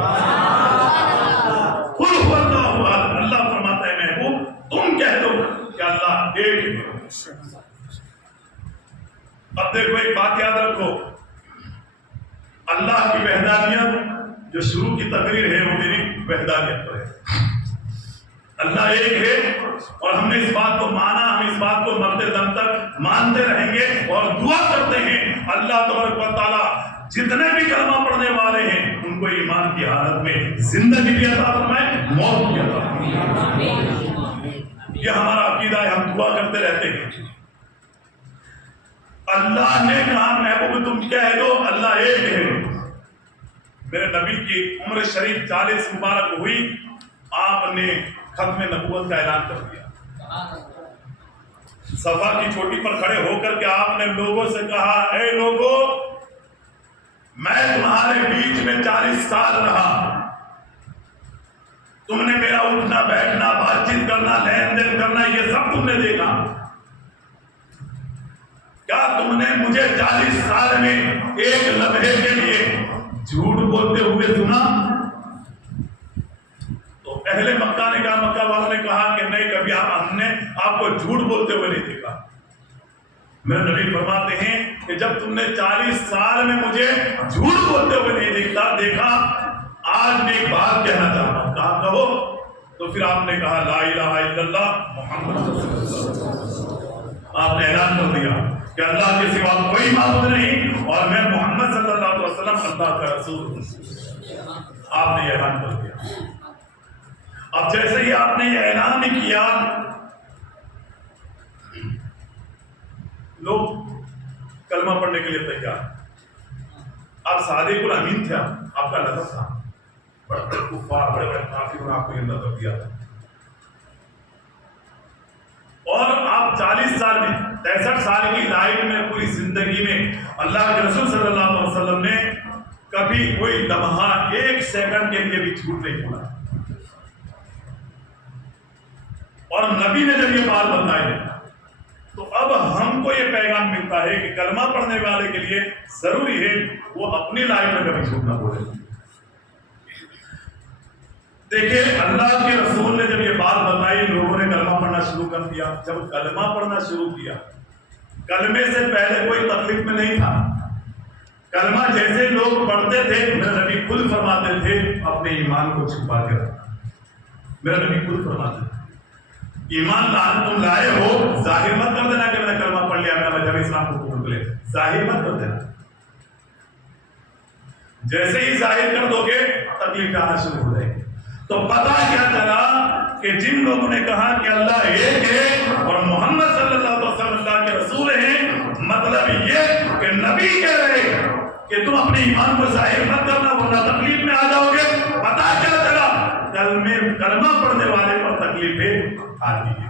اللہ فرماتا ہے محبوب تم کہہ دو کہ اللہ ایک ہے. اب دیکھو ایک بات یاد رکھو, اللہ کی وحدانیت جو شروع کی تقریر ہے وہ میری وحدانیت پر ہے. اللہ ایک ہے اور ہم نے اس بات کو مانا, ہم اس بات کو مرتے دم تک مانتے رہیں گے اور دعا کرتے ہیں اللہ تبارک و تعالیٰ جتنے بھی کلمہ پڑھنے والے ہیں ان کو ایمان کی حالت میں زندگی بھی عطا فرمائے, موت بھی عطا فرمائے. یہ ہمارا عقیدہ ہے, ہم دعا کرتے رہتے ہیں. اللہ نے کہا محبوب تم کہہ دو اللہ ایک ہے. میرے نبی کی عمر شریف 40 مبارک ہوئی, آپ نے ختم نبوت کا اعلان کر دیا. صفا کی چوٹی پر کھڑے ہو کر کے آپ نے لوگوں سے کہا اے لوگوں, میں تمہارے بیچ میں 40 سال رہا, تم نے میرا اٹھنا بیٹھنا بات چیت کرنا لین دین کرنا یہ سب تم نے دیکھا. کیا تم نے مجھے 40 سال میں ایک لمحے کے لیے جھوٹ بولتے ہوئے سنا؟ تو اہل مکہ نے کہا, مکہ والوں نے کہا کہ نہیں, کبھی ہم نے آپ کو جھوٹ بولتے ہوئے نہیں دیکھا. میرے نبی فرماتے ہیں کہ جب تم نے 40 سال میں مجھے جھوٹ بولتے ہوئے نہیں دیکھا, آج میں ایک بات کہنا چاہتا ہوں. کہا کہو. تو پھر آپ نے کہا لا الہ الا اللہ محمد رسول اللہ. آپ نے اعلان کر دیا کہ اللہ کے سوا کوئی معبود نہیں اور میں محمد صلی اللہ علیہ وسلم اللہ کا رسول ہوں. آپ نے یہ اعلان کر دیا. اب جیسے ہی آپ نے یہ اعلان کیا, لوگ کلمہ پڑھنے کے لیے تیار. آپ صادق الامین تھے, آپ کا لفظ تھا, بڑے کفار بڑے بڑے کافروں نے آپ کو یہ لقب دیا تھا. اور آپ 40 سال میں 63 سال کی لائف میں پوری زندگی میں اللہ کے رسول صلی اللہ علیہ وسلم نے کبھی کوئی لمحہ 1 سیکنڈ کے لیے بھی جھوٹ نہیں بولا. اور نبی نے جب یہ بات بتائی تو اب ہم کو یہ پیغام ملتا ہے کہ کلمہ پڑھنے والے کے لیے ضروری ہے وہ اپنی لائف میں کبھی جھوٹ نہ بولے. دیکھیں اللہ کے رسول نے جب یہ بات بتائی, لوگوں نے کلمہ پڑھنا شروع کر جب کلمہ پڑھنا شروع کیا، کلمے سے پہلے کوئی تکلیف میں نہیں تھا. کلمہ جیسے لوگ پڑھتے تھے، میرے نبی خود فرماتے تھے اپنے ایمان کو چھپا کے رکھنا. میرا نبی خود فرماتے تھے ایمان تم لائے ہو، ظاہر مت کر دینا کہ میں نے کلمہ پڑھ لیا، میں مذہب اسلام کو قبول لے، ظاہر مت کر دینا. جیسے ہی ظاہر کر دو گے تکلیف آنا شروع ہو جائے گی. تو پتا کیا چلا کہ جن لوگوں نے کہا کہ اللہ ایک ہے اور محمد صلی اللہ علیہ وسلم اللہ کے رسول ہیں، مطلب یہ کہ نبی کہہ رہے کہ تم اپنے ایمان کو ظاہر مت کرنا ورنہ تکلیف میں آ جاؤ گے. پتا کیا چلا کلمہ پڑھنے والے پر تکلیفیں آتی ہے.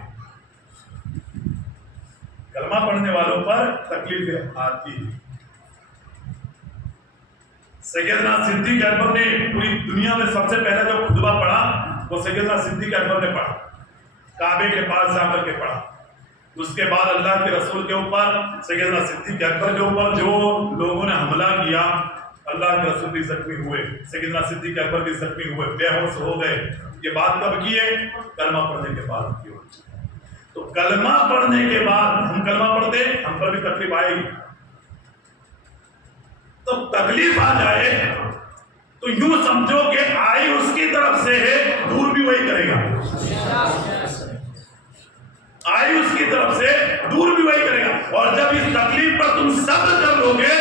کلمہ پڑھنے والوں پر تکلیفیں آتی ہے. سیدنا صدیق اکبر نے پوری دنیا میں سب سے پہلے جو خطبہ پڑھا وہ سیدنا صدیق اکبر نے پڑھا، کعبے کے پاس جا کر کے پڑھا. اس کے بعد اللہ کے رسول کے اوپر، سیدنا صدیق اکبر کے اوپر جو لوگوں نے حملہ کیا، اللہ کے رسول بھی زخمی ہوئے، سیدنا صدیق اکبر بھی زخمی ہوئے، بے ہوش ہو گئے. یہ بات کب کی ہے؟ کلمہ پڑھنے کے بعد کی. تو کلمہ پڑھنے کے بعد ہم کلمہ پڑھتے ہم پر بھی تکلیف آئے گی. تو تکلیف آ جائے تو یوں سمجھو کہ آئی اس کی طرف سے ہے، دور بھی وہی کرے گا. آئی اس کی طرف سے، دور بھی وہی کرے گا. اور جب اس تکلیف پر تم صبر کر لو گے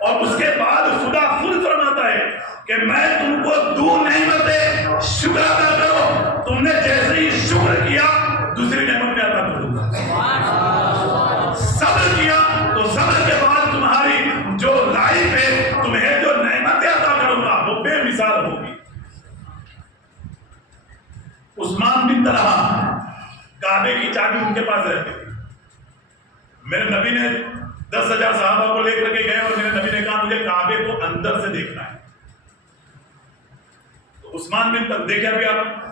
اور اس کے بعد خدا خود فرماتا ہے کہ میں تم کو دور نہیں کرتے، شکر ادا کرو. تم نے جیسے ہی شکر کیا دوسری نعمت میں عطا کر دوں گا. صبر کیا تو صبر کے بعد تمہاری جو لائف ہے، تمہیں جو نعمتیں عطا کروں گا وہ بے مثال ہوگی. عثمان بن طلحہ کعبے کی چابی ان کے پاس رہتی تھی. میرے نبی نے 10,000 صحابہ کو لے کر کے گئے اور میرے نبی نے کہا مجھے کعبے کو اندر سے دیکھنا ہے. تو عثمان بن طلحہ دیکھا بھی، آپ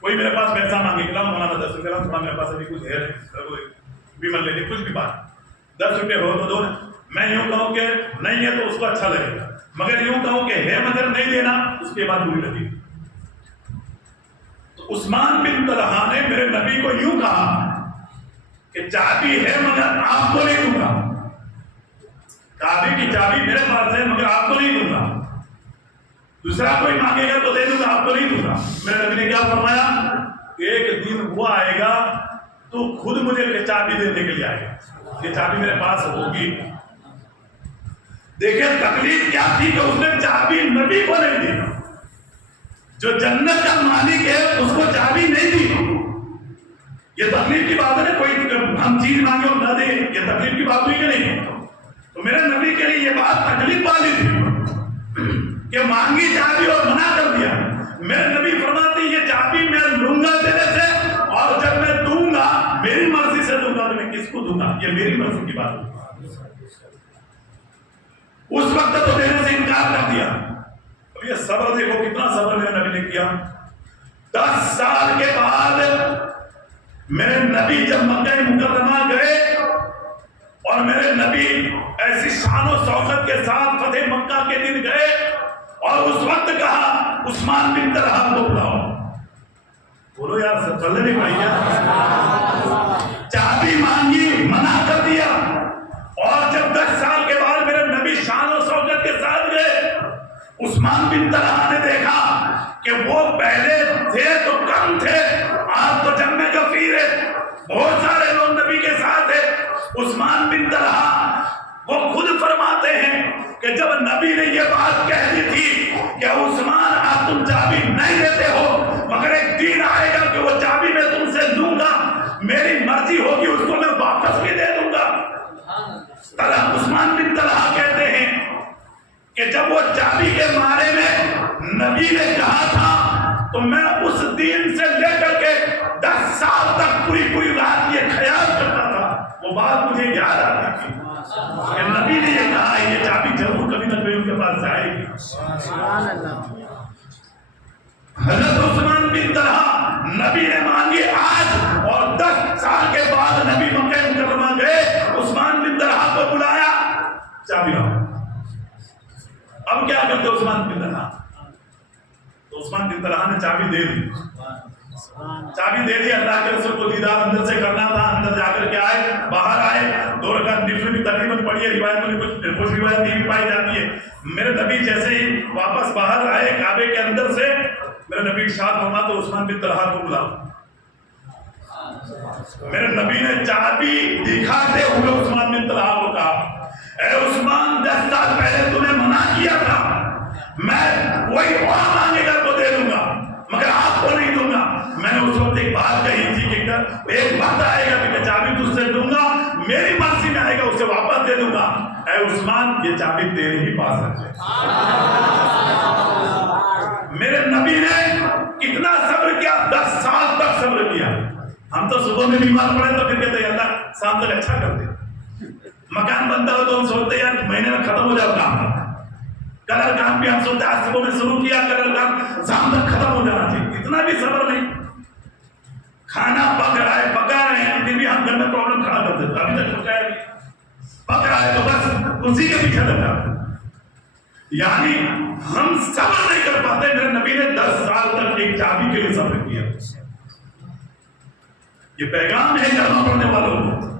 کوئی میرے پاس پیسہ مانگے گا مولانا 10 روپے تھوڑا میرے پاس ابھی کچھ ہے بھی مل لیجیے، کچھ بھی بات 10 روپے ہو تو دو نا. میں یوں کہوں کہ نہیں ہے تو اس کو اچھا لگے گا، مگر یوں کہوں کہ ہے مگر نہیں دینا اس کے بعد بری لگے گی. تو عثمان بن طلحہ نے میرے نبی کو یوں کہا کہ چابی ہے مگر آپ کو نہیں دوں گا. کعبے کی چابی میرے پاس ہے مگر آپ کو نہیں دوں گا. دوسرا کوئی مانگے گا تو دے دوں گا، آپ کو نہیں دوں گا. میرے نبی نے کیا فرمایا؟ ایک دن وہ آئے گا تو خود مجھے چابی دینے کے لیے آئے گا، یہ چابی میرے پاس ہوگی. دیکھیں تکلیف کیا تھی کہ اس نے چابی نبی کو نہیں دی. جو جنت کا مالک ہے اس کو چابی نہیں دی. یہ تکلیف کی بات ہے نا، کوئی ہم چیز مانگے اور نہ دے، یہ تکلیف کی بات ہوئی کہ نہیں؟ تو میرے نبی کے لیے یہ بات تکلیف والی تھی کہ مانگی چابی اور منع کر دیا. میرے نبی فرماتے ہیں یہ چابی میں لوں گا تیرے سے، اور جب میں دوں گا میری مرضی سے دوں گا. تو میں کس کو دوں گا؟ یہ میری مرضی کی بات ہے. اس وقت تو دینے سے انکار کر دیا. اب یہ صبر دیکھو کتنا صبر میرے نبی نے کیا. 10 سال کے بعد میرے نبی جب مکہ مکرمہ گئے اور میرے نبی ایسی شان و شوکت کے ساتھ فتح مکہ کے دن گئے اور اس وقت کہا عثمان بن طلحہ کو بلاؤ. بولو یار سب چلنے نہیں پڑی کیا؟ چابی مانگی منع کر دیا. اور جب 10 سال کے بعد میرے نبی شان و شوکت کے ساتھ گئے، عثمان بن طلحہ نے دیکھا کہ وہ پہلے تھے تو کم تھے، آج تو جنگ میں کفیر ہے، بہت سارے لوگ نبی کے ساتھ ہیں. عثمان بن طلحہ وہ خود فرماتے ہیں کہ جب نبی نے یہ بات کہہ دی تھی کہ عثمان آپ تم چابی نہیں دیتے ہو، مگر ایک دن آئے گا کہ وہ چابی میں تم سے دوں گا، میری مرضی ہوگی اس کو میں واپس بھی دے دوں گا. عثمان بن طلحہ کہتے ہیں کہ جب وہ چابی کے بارے میں نبی نے کہا تھا تو میں اس دن سے لے کر کے 10 سال تک پوری رات یہ خیال کرتا تھا. وہ بات مجھے یاد آتی تھی کہ نبی نے یہ کہا یہ چابی ضرور کبھی نہ کبھی ان کے پاس جائے گی. حضرت عثمان بن طلحہ نبی نے مانگی آج، اور 10 سال کے بعد نبی مکہ مکرمہ گئے، عثمان بن طلحہ کو بلایا، چابی لاؤ. اب کیا کرتے عثمان بن طلحہ؟ تو عثمان بن طلحہ نے چابی دے دی. چابی دے دی اللہ کے رسول کو، دیدار اندر سے کرنا تھا، اندر جا کر کے آئے، باہر آئے، 2 رکعت نفل بھی تقریباً پڑھی ہے، روایتوں میں کچھ روایت یہ بھی پائی جاتی ہے۔ میرے نبی جیسے ہی واپس باہر آئے کعبے کے اندر سے، میرے نبی ارشاد فرما تو عثمان بن طلحہ کو بلاؤ۔ میرے نبی نے چابی دکھاتے ہوئے عثمان بن طلحہ کو کہا، اے عثمان 10 سال پہلے تم نے منع کیا تھا، میں کوئی اور مانگے گا تو دے دوں گا مگر آپ کو نہیں دوں گا۔ میں نے اس وقت ایک بات کہی تھی کہ ایک وقت آئے گا کہ میں چابی تجھ سے دوں گا، میری مرضی میں آئے گا اسے واپس دے دوں گا۔ اے عثمان یہ چابی تیرے ہی پاس ہے۔ میرے نبی نے کتنا صبر کیا، 10 سال تک صبر کیا۔ ہم تو صبح میں بیمار پڑے تو پھر کہتے ہیں اللہ شام تک اچھا کر دے، مکان بنتا ہو تو ہم سوچتے ہیں مہینے میں ختم ہو جائے کام، کلر کام بھی ہم سوچتے ہیں آج صبح میں شروع کیا، کلر کام شام تک ختم ہو جانا چاہیے، اتنا بھی صبر نہیں۔ کھانا پک رہا ہے، پکا رہے ہیں، پھر بھی ہم گھر میں پرابلم کھڑا کر دیتے، ابھی تک پکایا نہیں، پک رہا ہے تو بس اسی کے پیچھے لگا۔ یعنی ہم صبر نہیں کر پاتے۔ میرے نبی نے 10 سال تک ایک چابی کے لیے صبر کیا۔ یہ پیغام ہے کلمہ پڑھنے والوں کو۔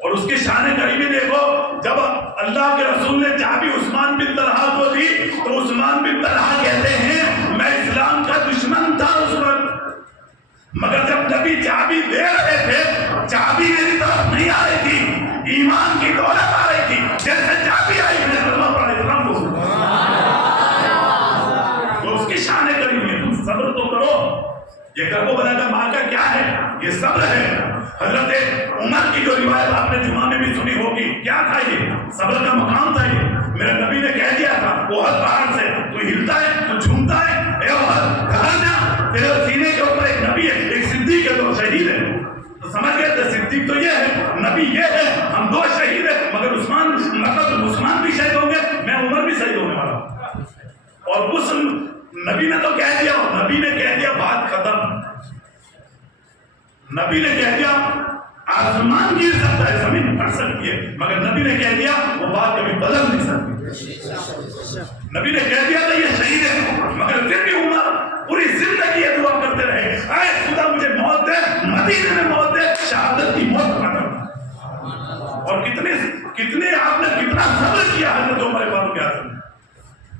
اور اس کی شان کریمی دیکھو، جب اللہ کے رسول نے چابی عثمان بن طلحہ کو دی تو عثمان بن طلحہ کہتے ہیں میں اسلام کا دشمن تھا اس وقت، مگر جب نبی چابی دے رہے تھے چابی میری طرف نہیں آ رہی تھی، ایمان کی دولت آ رہی تھی، جیسے چابی آئی میں نے کلمہ پڑھا اسلام کو۔ تو اس کی شان کریمی ہے، تم صبر تو کرو۔ یہ کربو بلا کا ماں کا کیا ہے؟ یہ صبر ہے۔ حضرت عمر کی جو روایت آپ نے جمعہ میں بھی سنی ہوگی، کیا تھا یہ؟ صبر کا مقام تھا یہ۔ میرے نبی نے کہہ دیا تھا احد پہاڑ سے، تو ہلتا ہے، تو جھومتا ہے، اے احد گھر جا، تیرے سینے کے اوپر ایک نبی ہے، ایک صدیق ہے، تو شہید ہے۔ تو سمجھ گئے تھے صدیق تو یہ ہے، نبی یہ ہے، ہم 2 شہید ہیں، مگر عثمان بھی شہید ہوں گے، میں عمر بھی شہید ہونے والا ہوں۔ اور اس نبی نے تو کہہ دیا، نبی نے کہہ دیا بات ختم۔ نبی نے کہہ دیا آسمان گر سکتا ہے، زمین پھٹ سکتی ہے، مگر نبی نے کہہ دیا وہ بات کبھی بدل نہیں سکتی۔ نبی نے کہہ دیا تھا یہ شہید ہے، مگر پھر بھی عمر پوری زندگی یہ دعا کرتے رہے، اے خدا مجھے موت دے، مدینے میں موت دے، شہادت کی موت عطا کر۔ اور کتنے آپ نے کتنا صبر کیا حضرت عمر فاروق اعظم،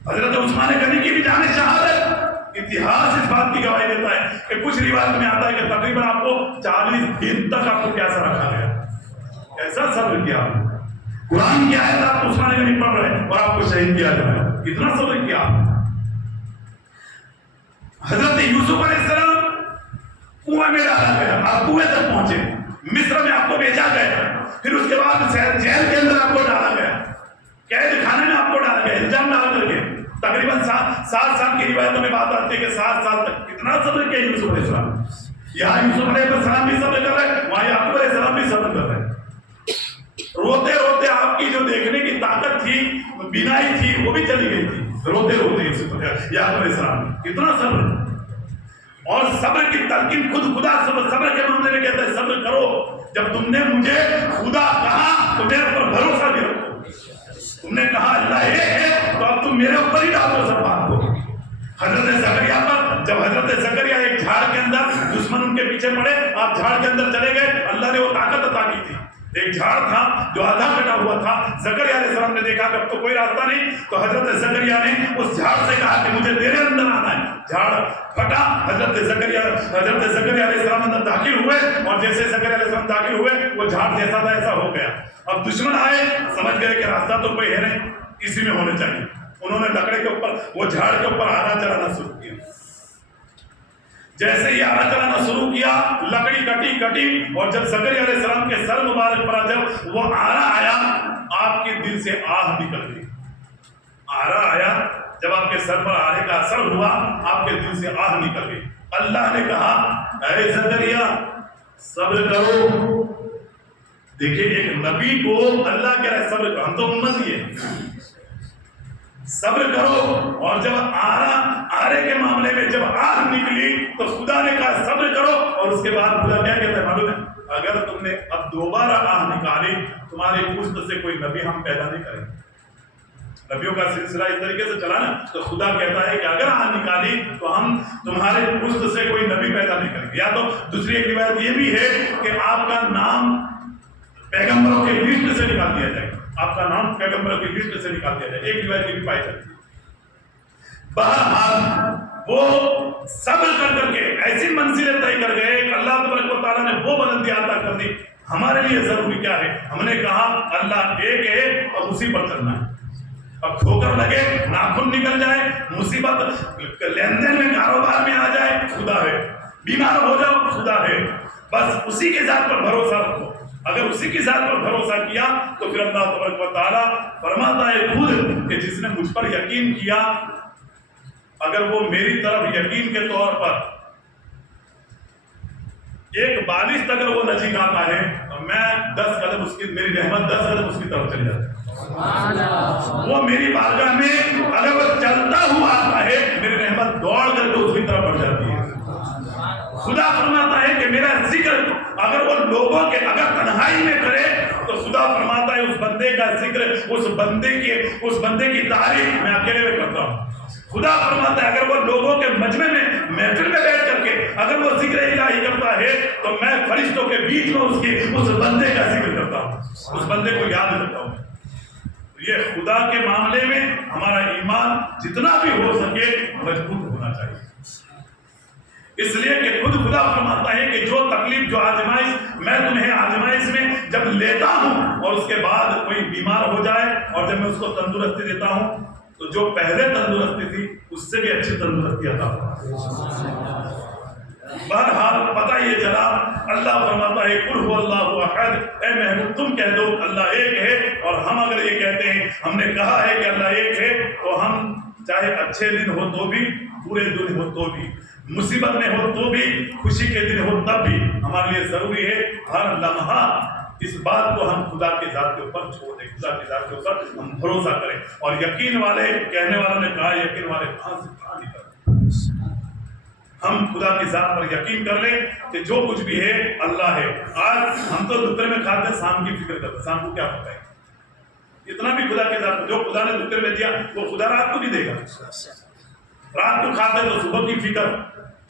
حضرت عثمان غنی کی بھی جان شہادت۔ اتہاس اس بات کی گواہی دیتا ہے کہ کچھ روایت میں آتا ہے کہ تقریباً آپ کو 40 دن تک آپ کو پیاسا رکھا گیا۔ ایسا صبر کیا، قرآن کی آیت آپ عثمان غنی پڑھ رہے ہیں اور آپ کو شہید کیا جا رہا ہے، کتنا صبر کیا۔ حضرت یوسف علیہ السلام کنویں میں ڈالا گیا، آپ کنویں تک پہنچے، مصر میں آپ کو بھیجا گیا، پھر اس کے بعد جیل کے اندر آپ کو ڈالا گیا، قید خانے میں آپ کو ڈالا گیا، الزام ڈال کر کے۔ تقریباً 7 سال کی روایتوں میں بات آتی ہے کہ 7 سال تک کتنا صبر کیا یوسف علیہ السلام۔ یہاں یوسف علیہ السلام بھی صبر کر رہے ہیں، وہاں یعقوب علیہ السلام بھی صبر کر رہے ہیں۔ روتے روتے آپ کی جو دیکھنے کی طاقت تھی، بینائی تھی، وہ بھی چلی گئی تھی، روتے روتے یعقوب علیہ السلام کتنا صبر۔ اور صبر کی تلقین خدا صبر کے معاملے میں کہتا ہے صبر کرو، جب تم نے مجھے خدا کہا تو میرے اوپر بھروسہ بھی رکھو، تم نے کہا اللہ ایک ہے تو اب تم میرے اوپر ہی ڈالو سب بات کو۔ حضرت زکریا پر جب حضرت زکریا ایک جھاڑ کے اندر، دشمن ان کے پیچھے پڑے، آپ جھاڑ کے اندر چلے گئے، اللہ نے وہ طاقت عطا کی تھی۔ ایک جھاڑ تھا جو آدھا کٹا ہوا تھا، زکریا علیہ السلام نے دیکھا کہ اب تو کوئی راستہ نہیں، تو حضرت زکریا نے اس جھاڑ سے کہا کہ مجھے تیرے اندر آنا ہے۔ جھاڑ پھٹا، حضرت زکریا علیہ السلام اندر داخل ہوئے، اور جیسے زکریا علیہ السلام داخل ہوئے وہ جھاڑ جیسا تھا ایسا ہو گیا۔ اب دشمن آئے، سمجھ گئے کہ راستہ تو کوئی ہے نہیں، اسی میں ہونے چاہیے، انہوں نے لکڑے کے اوپر، وہ جھاڑ کے اوپر آرا چلانا شروع کیا۔ جیسے ہی آرا چلانا شروع کیا، لکڑی کٹی، اور جب زکریا علیہ السلام کے سر مبارک پر جب وہ آرا آیا، آپ کے دل سے آہ نکل گئی۔ آرا آیا، جب آپ کے سر پر آرے کا اثر ہوا، آپ کے دل سے آہ نکل گئی۔ اللہ نے کہا اے زکریا صبر کرو۔ دیکھیں ایک نبی کو اللہ کہہ رہا ہے صبر کرو، ہم تو امت ہی ہے، صبر کرو۔ اور جب آرے کے معاملے میں جب آہ نکلی تو خدا نے کہا صبر کرو، اور اس کے بعد خدا کیا کہتا ہے معلوم ہے؟ اگر تم نے اب دوبارہ آہ نکالی، تمہاری پشت سے کوئی نبی ہم پیدا نہیں کریں گے۔ نبیوں کا سلسلہ اس طریقے سے چلا نا، تو خدا کہتا ہے کہ اگر آن نکالی تو ہم تمہارے پشت سے کوئی نبی پیدا نہیں کریں گے. یا تو دوسری ایک روایت یہ بھی ہے کہ آپ کا نام پیغمبروں کے لسٹ سے نکال دیا جائے گا، آپ کا نام پیغمبروں کی لسٹ سے نکال دیا جائے گا. ایک روایت یہ بھی پائی جاتی ہے. بہرحال وہ صبر کر کے ایسی منزلیں طے کر گئے کہ اللہ تبارک و تعالیٰ نے وہ بلندی عطا کر دی. ہمارے لیے ضروری کیا ہے؟ ہم نے کہا اللہ ایک ہے اور اسی پر چلنا ہے. اب ٹھوکر لگے، ناخن نکل جائے، مصیبت لین دین میں کاروبار میں آ جائے، خدا ہے. بیمار ہو جاؤ، خدا ہے. بس اسی کے ذات پر بھروسہ رکھو. اگر اسی کی ذات پر بھروسہ کیا تو پھر اللہ تبارک و تعالیٰ فرماتا ہے خود کہ جس نے مجھ پر یقین کیا، اگر وہ میری طرف یقین کے طور پر ایک بالشت اگر وہ نجی آتا ہے تو میں 10 قدم اس کی، میری رحمت 10 قدم اس کی طرف چلی جاتی ہے. وہ میری بارگاہ میں اگر وہ چلتا ہوا آتا ہے، میری رحمت دوڑ کر کے اس کی طرف بڑھ جاتی ہے. خدا فرماتا ہے کہ میرا ذکر اگر وہ لوگوں کے اگر تنہائی میں کرے تو خدا فرماتا ہے اس بندے کا ذکر، اس بندے کی تعریف میں اکیلے میں کرتا ہوں. خدا فرماتا ہے اگر وہ لوگوں کے مجمع میں محفل میں بیٹھ کر کے اگر وہ ذکر الہی کرتا ہے تو میں فرشتوں کے بیچ میں اس بندے کا ذکر کرتا ہوں، اس بندے کو یاد کرتا ہوں. یہ خدا کے معاملے میں ہمارا ایمان جتنا بھی ہو سکے مضبوط ہونا چاہیے. اس لیے کہ خود خدا فرماتا ہے کہ جو تکلیف، جو آزمائش میں تمہیں آزمائش میں جب لیتا ہوں اور اس کے بعد کوئی بیمار ہو جائے اور جب میں اس کو تندرستی دیتا ہوں تو جو پہلے تندرستی تھی اس سے بھی اچھی تندرستی عطا فرماتا. بہرحال پتہ یہ چلا اللہ فرماتا ہے قل هو اللہ احد، اے محبوب تم کہہ دو اللہ ایک ہے. اور ہم اگر یہ کہتے ہیں، ہم نے کہا ہے کہ اللہ ایک ہے، تو ہم چاہے اچھے دن ہو تو بھی، برے دن ہو تو بھی، مصیبت میں ہو تو بھی، خوشی کے دن ہو تب بھی ہمارے لیے ضروری ہے ہر لمحہ اس بات کو ہم خدا کے ذات کے اوپر چھوڑ دیں، خدا کے ذات کے اوپر ہم بھروسہ کریں. اور یقین والے، کہنے والوں نے کہا یقین والے کہاں سے کہاں نکلتے. ہم خدا کی ذات پر یقین کر لیں کہ جو کچھ بھی ہے اللہ ہے. آج ہم تو دوپہر میں کھاتے ہیں، شام کی فکر کرتے ہیں، شام کو کیا پتہ ہے. اتنا بھی خدا کے ذات، جو خدا نے دوپہر میں دیا وہ خدا رات کو بھی دے گا. رات کو کھاتے تو صبح کی فکر،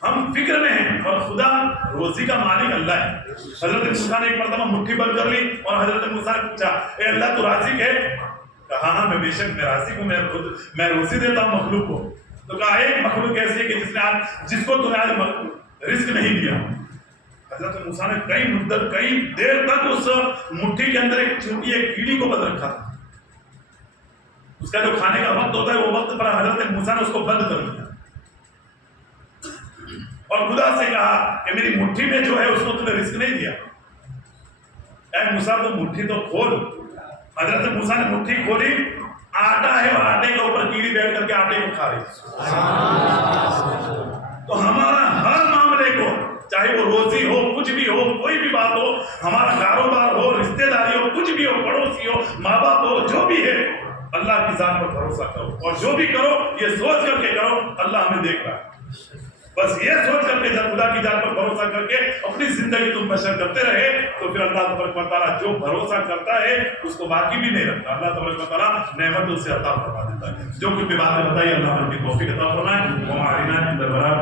ہم فکر میں ہیں اور خدا روزی کا مالک اللہ ہے. حضرت موسیٰ نے ایک مرتبہ مٹھی بند کر لی اور حضرت موسیٰ نے پوچھا اے اللہ تو رازق ہے؟ کہا ہاں میں بے شک میں رازق ہوں، میں روزی دیتا ہوں مخلوق کو. تو کہا ایک مخلوق ایسی ہے کہ جس کو تو نے آج رزق نہیں دیا. حضرت موسیٰ نے کئی دیر تک اس مٹھی کے اندر ایک چھوٹی ایک کیڑی کو بند رکھا تھا. اس کا جو کھانے کا وقت ہوتا ہے وہ وقت پر حضرت موسیٰ نے اس کو بند کر دیا اور خدا سے کہا کہ میری مٹھی میں جو ہے اس کو تم نے رزق نہیں دیا. اے موسیٰ تو مٹھی تو کھول. حضرت موسیٰ نے مٹھی کھولی، آٹا ہے اور آٹے کے اوپر کیڑی بیٹھ کر کے آٹے کو کھا رہی. تو ہمارا ہر معاملے کو، چاہے وہ روزی ہو، کچھ بھی ہو، کوئی بھی بات ہو، ہمارا کاروبار ہو، رشتہ داری ہو، کچھ بھی ہو، پڑوسی ہو، ماں باپ ہو، جو بھی ہے اللہ کی ذات پر بھروسہ کرو. اور جو بھی کرو یہ سوچ کر کے کرو اللہ ہمیں دیکھ رہا ہے. بس یہ سوچ کر کے جب خدا کی ذات پر بھروسہ کر کے اپنی زندگی تم بشر کرتے رہے تو پھر اللہ تبارک و تعالیٰ جو بھروسہ کرتا ہے اس کو باقی بھی نہیں رکھتا. اللہ تبارک و تعالیٰ نعمت سے عطا فرما دیتا ہے. جو کچھ بھی باتیں بتائی اللہ ہمیں توفیق عطا فرمائے.